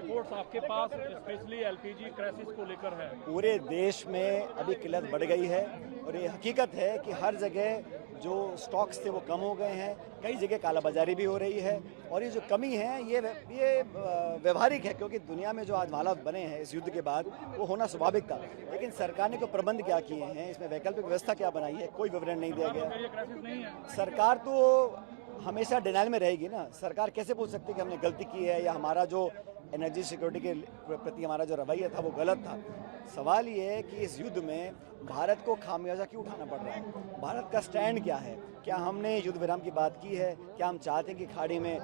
Reports आपके पास specially LPG crisis को लेकर है। पूरे देश में अभी किल्लत बढ़ गई है और ये हकीकत है कि हर जगह जो स्टॉक्स थे वो कम हो गए हैं, कई जगह कालाबाजारी भी हो रही है और ये जो कमी है ये व्यवहारिक है, क्योंकि दुनिया में जो आज हालात बने हैं इस युद्ध के बाद वो होना स्वाभाविक था। लेकिन सरकार ने कोई प्रबंध क्या किए हैं, इसमें वैकल्पिक व्यवस्था क्या बनाई है, कोई विवरण नहीं दिया गया। सरकार तो हमेशा डिनाइल में रहेगी ना। सरकार कैसे बोल सकती है कि हमने गलती की है या हमारा जो एनर्जी सिक्योरिटी के प्रति हमारा जो रवैया था वो गलत था। सवाल ये है कि इस युद्ध में भारत को खामियाजा क्यों उठाना पड़ रहा है, भारत का स्टैंड क्या है। क्या हमने युद्ध विराम की बात की है? क्या हम चाहते हैं कि खाड़ी में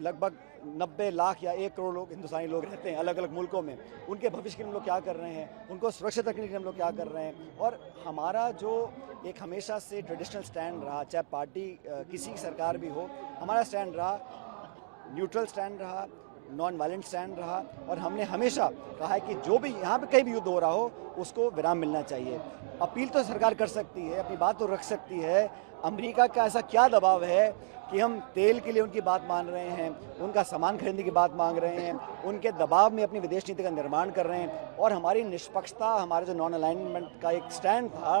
लगभग 90 लाख या 1 करोड़ लोग हिंदुस्तानी लोग रहते हैं अलग अलग मुल्कों में, उनके भविष्य के लिए हम लोग क्या कर रहे हैं, उनको सुरक्षित रखने के लिए हम लोग क्या कर रहे हैं। और हमारा जो एक हमेशा से ट्रेडिशनल स्टैंड रहा, चाहे पार्टी किसी की सरकार भी हो, हमारा स्टैंड रहा न्यूट्रल स्टैंड रहा, नॉन वायलेंट स्टैंड रहा और हमने हमेशा कहा है कि जो भी यहाँ पे कहीं भी युद्ध हो रहा हो उसको विराम मिलना चाहिए। अपील तो सरकार कर सकती है, अपनी बात तो रख सकती है। अमेरिका का ऐसा क्या दबाव है कि हम तेल के लिए उनकी बात मान रहे हैं, उनका सामान खरीदने की बात मांग रहे हैं, उनके दबाव में अपनी विदेश नीति का निर्माण कर रहे हैं। और हमारी निष्पक्षता, हमारा जो नॉन अलाइनमेंट का एक स्टैंड था,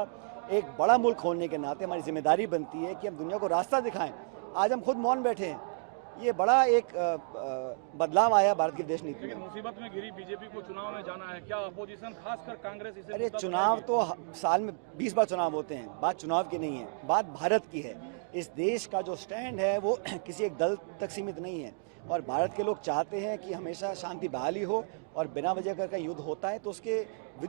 एक बड़ा मुल्क होने के नाते हमारी जिम्मेदारी बनती है कि हम दुनिया को रास्ता दिखाएं। आज हम खुद मौन बैठे हैं, ये बड़ा एक बदलाव आया भारत की विदेश नीति में। मुसीबत में घिरी बीजेपी को चुनाव में जाना है, क्या अपोजिशन खासकर कांग्रेस इसे? अरे चुनाव तो साल में 20 बार चुनाव होते हैं, बात चुनाव की नहीं है, बात भारत की है। इस देश का जो स्टैंड है वो किसी एक दल तक सीमित नहीं है और भारत के लोग चाहते हैं कि हमेशा शांति बहाली हो और बिना वजह कर युद्ध होता है तो उसके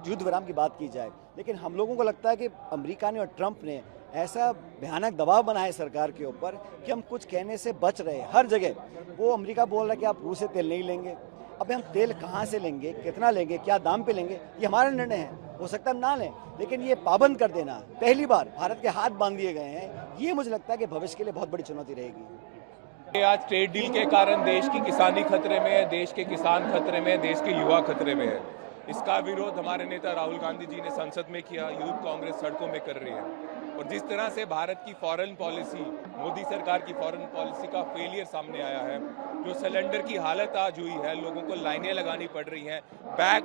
युद्ध विराम की बात की जाए। लेकिन हम लोगों को लगता है कि अमेरिका ने और ट्रंप ने ऐसा भयानक दबाव बनाया है सरकार के ऊपर कि हम कुछ कहने से बच रहे हैं। हर जगह वो अमेरिका बोल रहा है कि आप रूस से तेल नहीं लेंगे। अब हम तेल कहाँ से लेंगे, कितना लेंगे, क्या दाम पे लेंगे, ये हमारा निर्णय है। हो सकता है हम ना लें, लेकिन ये पाबंद कर देना, पहली बार भारत के हाथ बांध दिए गए हैं, ये मुझे लगता है कि भविष्य के लिए बहुत बड़ी चुनौती रहेगी। आज ट्रेड डील के कारण देश की किसानी खतरे में है, देश के किसान खतरे में है, देश के युवा खतरे में है। इसका विरोध हमारे नेता राहुल गांधी जी ने संसद में किया, यूथ कांग्रेस सड़कों में कर रही है। और जिस तरह से भारत की फॉरेन पॉलिसी, मोदी सरकार की फॉरेन पॉलिसी का फेलियर सामने आया है, जो सिलेंडर की हालत आज हुई है, लोगों को लाइनें लगानी पड़ रही हैं,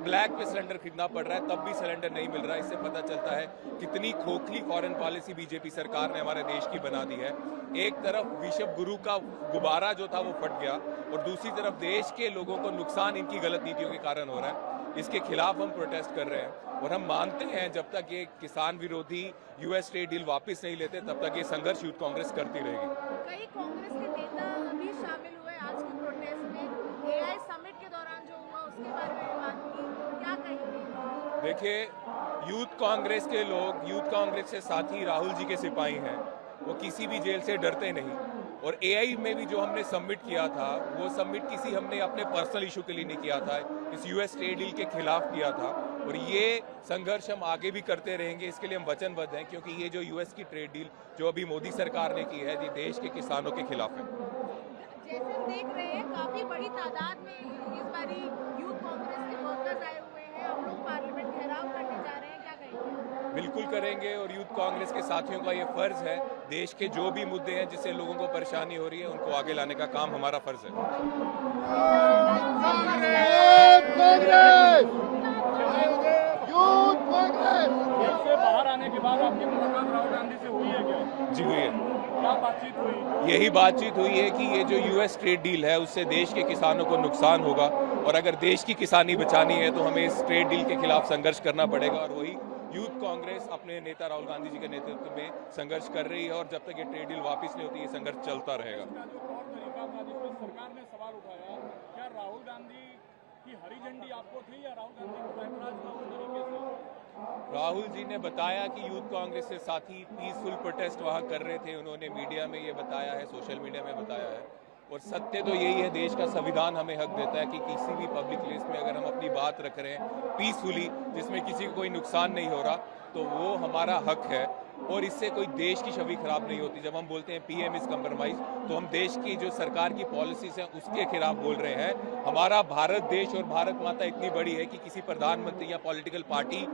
ब्लैक पे सिलेंडर खरीदना पड़ रहा है, तब भी सिलेंडर नहीं मिल रहा है। इससे पता चलता है कितनी खोखली फॉरेन पॉलिसी बीजेपी सरकार ने हमारे देश की बना दी है। एक तरफ विश्व गुरु का गुब्बारा जो था वो फट गया और दूसरी तरफ देश के लोगों को नुकसान इनकी गलत नीतियों के कारण हो रहा है। इसके खिलाफ हम प्रोटेस्ट कर रहे हैं और हम मानते हैं जब तक ये किसान विरोधी यूएस ट्रेड डील वापस नहीं लेते तब तक ये संघर्ष यूथ कांग्रेस करती रहेगी। कई कांग्रेस के नेता अभी शामिल हुए आज के प्रोटेस्ट में। एआई समिट के दौरान जो हुआ उसके बारे में बात की, क्या कहेंगे? देखिए, यूथ कांग्रेस के लोग, यूथ कांग्रेस के साथी राहुल जी के सिपाही हैं, वो किसी भी जेल से डरते नहीं। और एआई में भी जो हमने सबमिट किया था वो सबमिट किसी हमने अपने पर्सनल इशू के लिए नहीं किया था, इस यूएस ट्रेड डील के खिलाफ किया था। और ये संघर्ष हम आगे भी करते रहेंगे, इसके लिए हम वचनबद्ध हैं, क्योंकि ये जो यूएस की ट्रेड डील जो अभी मोदी सरकार ने की है, ये देश के किसानों के खिलाफ है। जैसे हम देख रहे हैं काफी बड़ी तादाद में इस बारी यूथ कांग्रेस के वर्कर्स आए हुए हैं, हम लोग पार्लियामेंट घेराव करने जा रहे हैं, क्या कहेंगे? बिल्कुल करेंगे और यूथ कांग्रेस के साथियों का ये फर्ज है, देश के जो भी मुद्दे हैं जिससे लोगों को परेशानी हो रही है उनको आगे लाने का काम हमारा फर्ज है। बाहर आने के बाद आपकी मुलाकात राहुल गांधी से हुई है क्या? जी हुई है। क्या बातचीत हुई? यही बातचीत हुई है कि ये जो यूएस ट्रेड डील है उससे देश के किसानों को नुकसान होगा और अगर देश की किसानी बचानी है तो हमें इस ट्रेड डील के खिलाफ संघर्ष करना पड़ेगा। और वही यूथ कांग्रेस अपने नेता राहुल गांधी जी के नेतृत्व में संघर्ष कर रही है और जब तक ये ट्रेड डील वापस नहीं होती ये संघर्ष चलता रहेगा। सरकार ने सवाल उठाया, क्या राहुल गांधी की हरी झंडी आपको थी या राहुल गांधी को ऐतराज था उस तरीके से? राहुल जी ने बताया कि यूथ कांग्रेस के साथी पीसफुल प्रोटेस्ट वहाँ कर रहे थे, उन्होंने मीडिया में ये बताया है, सोशल मीडिया में बताया है। और सत्य तो यही है, देश का संविधान हमें हक देता है कि किसी भी पब्लिक प्लेस में अगर हम अपनी बात रख रहे हैं पीसफुली, जिसमें किसी को कोई नुकसान नहीं हो रहा, तो वो हमारा हक है और इससे कोई देश की छवि खराब नहीं होती। जब हम बोलते हैं पीएम इज कंप्रोमाइज, तो हम देश की जो सरकार की पॉलिसीज हैं उसके खिलाफ बोल रहे हैं। हमारा भारत देश और भारत माता इतनी बड़ी है कि किसी प्रधानमंत्री या पॉलिटिकल पार्टी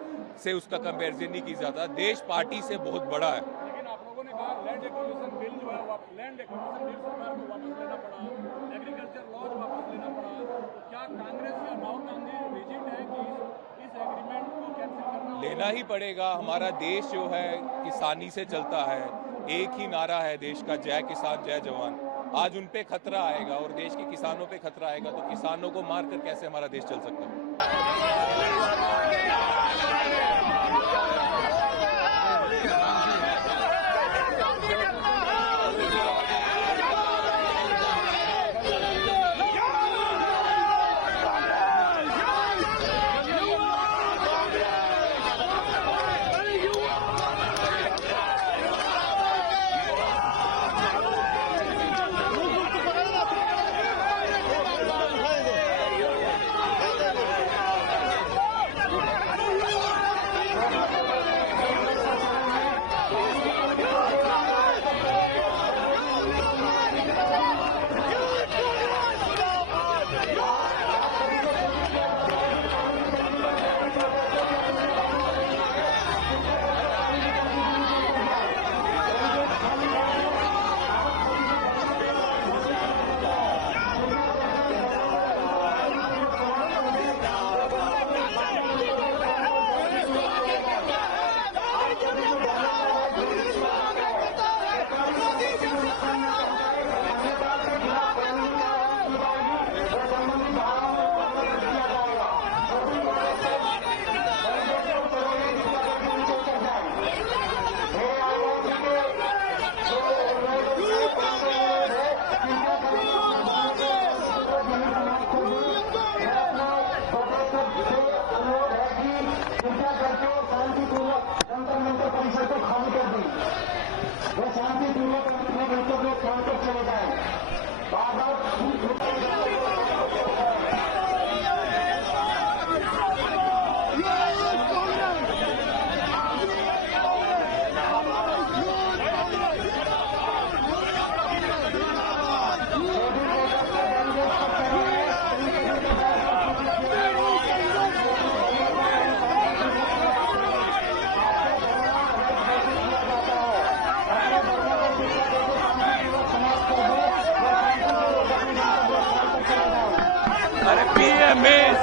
से उसका कंपैरिजन नहीं किया जाता। देश पार्टी से बहुत बड़ा है। लेकिन आप लोगों ने कहा लैंड एक्विजिशन बिल जो है लैंड एक्विजिशन बिल सरकार को वापस लेना पड़ा, एग्रीकल्चर लॉज वापस लेना पड़ा, तो क्या कांग्रेस या राहुल गांधी रिजिड है कि इस एग्रीमेंट को कैंसिल करना लेना ही पड़ेगा। हमारा देश जो है किसानी से चलता है, एक ही नारा है देश का, जय किसान जय जवान। आज उन पे खतरा आएगा और देश के किसानों पे खतरा आएगा तो किसानों को मारकर कैसे हमारा देश चल सकता है।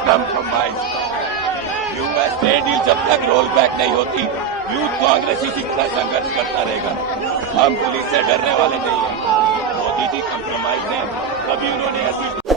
कंप्रोमाइज यूएसए डील जब तक रोल बैक नहीं होती यूथ कांग्रेस इसी तरह संघर्ष करता रहेगा। हम पुलिस से डरने वाले नहीं हैं। मोदी जी कंप्रोमाइज हैं, कभी उन्होंने ऐसी